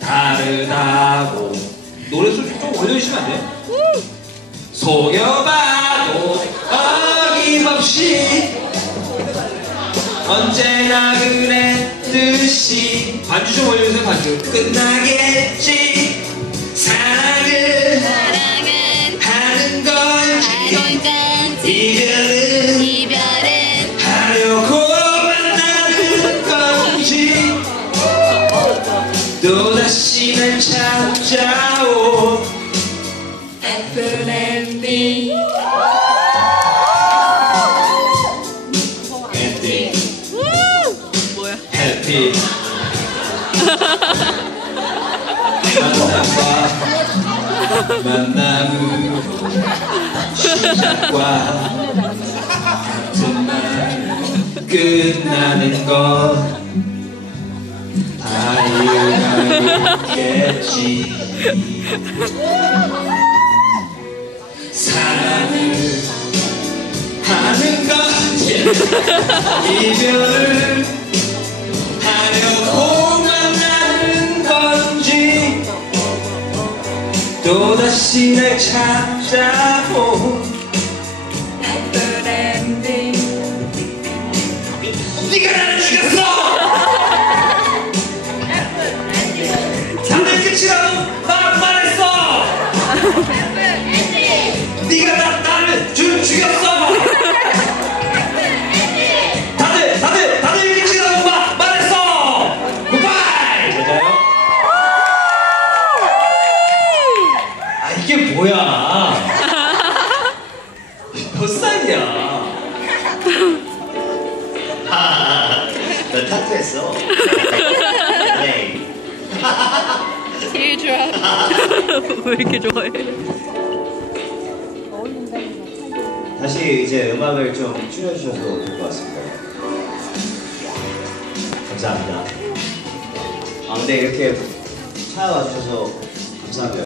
다르다고. 노래 소리 좀 올려주시면 안 돼요? 속여봐도 어김없이 언제나 그랬듯이. 반주 좀 올려주세요 반주. 끝나겠지. 사랑 찾아오. 애플 엔딩 엔딩 뭐야? 해피 만남과 만남은 시작과 같은 날 끝나는 건다 이유가 있겠지 사랑을 하는 건지 이별을 하려고 만나는 건지 또다시 날 찾아온 애플 엔딩 네가 나를 죽였어 이게 뭐야 몇 살이야 너 타투했어. 네. 제일 좋아 왜 이렇게 좋아해? 다시 이제 음악을 좀 줄여주셔도 될 것 같습니다. 감사합니다. 아, 근데 이렇게 찾아와 주셔서 감사합니다.